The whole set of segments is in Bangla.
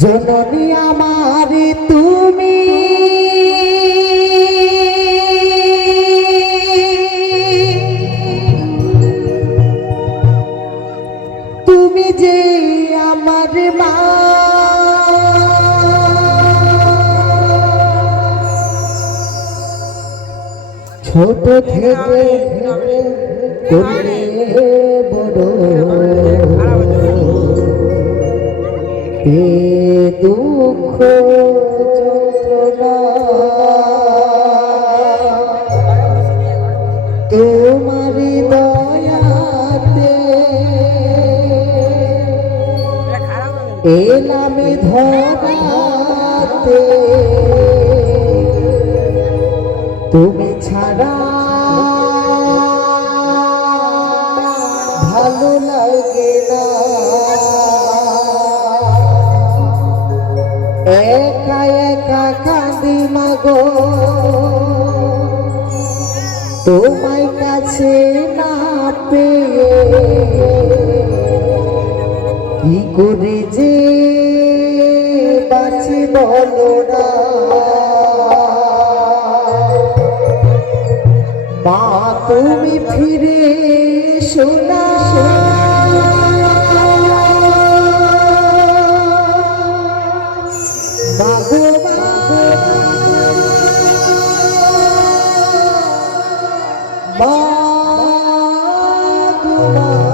জননী আমার তুমি। তুমি যে আমার মা। ছোট থেকে করলে বড়। দুঃখ তোমার দয়াতে এলামে ধরাতে। তুমি একা একা কাঁদি মাগো। তোমায় কাছে না পেয়ে কি করে যে বাঁচি বলো না। মা, তুমি ফিরে শোনা মাগো মাগো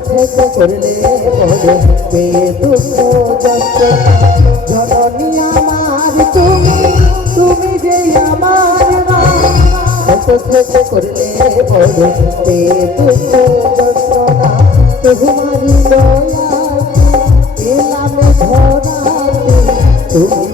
ছোট করলে পেয়ে দুঃখ যন্ত্র জননী আমার তুমি তুমি যে আমার ছোট ছোট করলে এলামে ধরাতে তুমি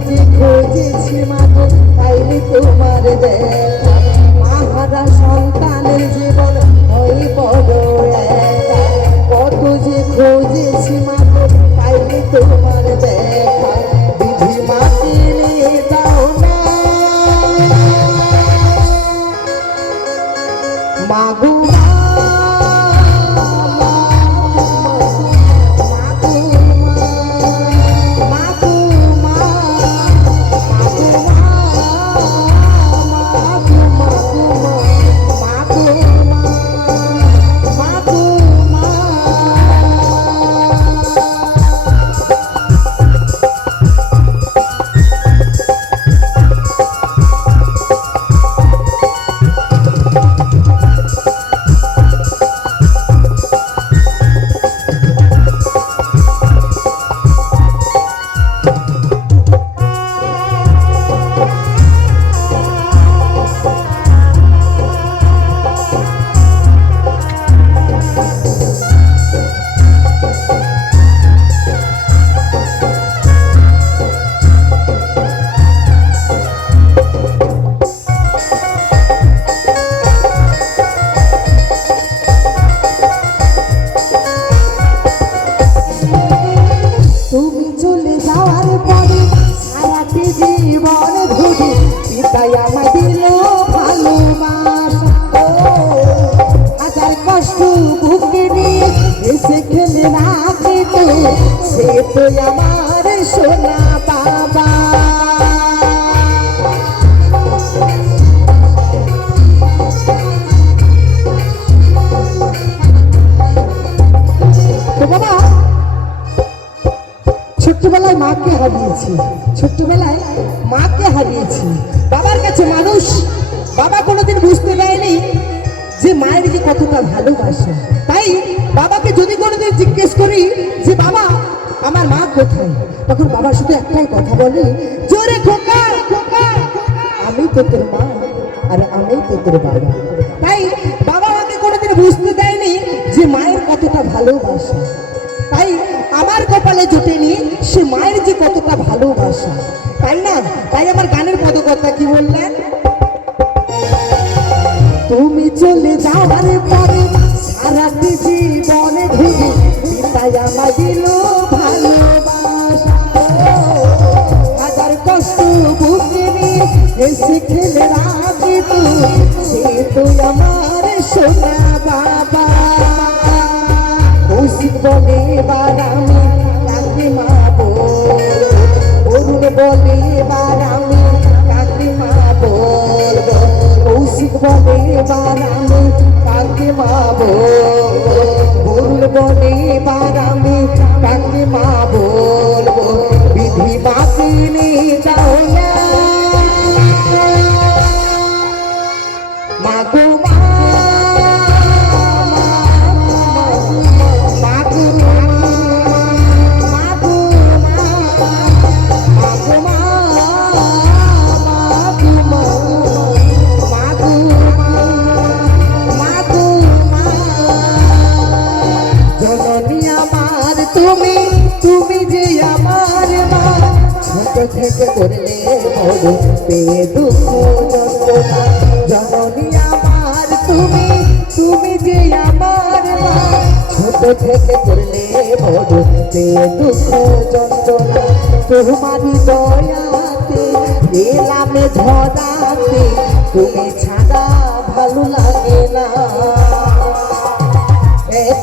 যে খুঁজেছি মাগো পাইনি তোমার দেখা মাহারা সন্তানের জীবন হয়ে বড়। কত যে খুঁজেছি মাগো পাইনি তোমার রাখে তো সে তো আমার সোনা বাবা, ছোট্টবেলায় মাকে হারিয়েছি, ছোট্টবেলায় মাকে হারিয়েছি। বাবার কাছে মানুষ, বাবা কোনোদিন বুঝতে দেয়নি যে মায়ের যে কতটা ভালোবাসা। তাই বাবাকে যদি জিজ্ঞেস করি যে, বাবা, আমার মা কোথায়? তখন বাবা শুধু একটাই কথা বলে, জোরে আমি তো তোর মা, আর আমি তো তোর বাবা। তাই বাবা আমাকে কোনোদিন বুঝতে দেয়নি যে মায়ের কতটা ভালোবাসা। তাই আমার কপালে জোটেনি সে মায়ের যে কতটা ভালোবাসা। তাই না? তাই আমার গানের পদকর্তা কি বললেন? তুমি চলে যাওয়ার পরে সারাটি বলে এবার আমি কাকে মাবো অরুণ বলে এবার আমি কাকে মা বলব কৌশিক বলে এবার আমি কাকে মা বলব অরুণ বলে এবার আমি কাকে মা থেকে করলে বড় পেয়ে দুঃখ যন্ত্রণা। জননী আমার তুমি তুমি যে আমার মা। ছোট থেকে করলে বড় পেয়ে দুঃখ যন্ত্রণা। তোমারই দয়াতে এলামে ধরাতে, তুমি ছাড়া ভালো লাগে না।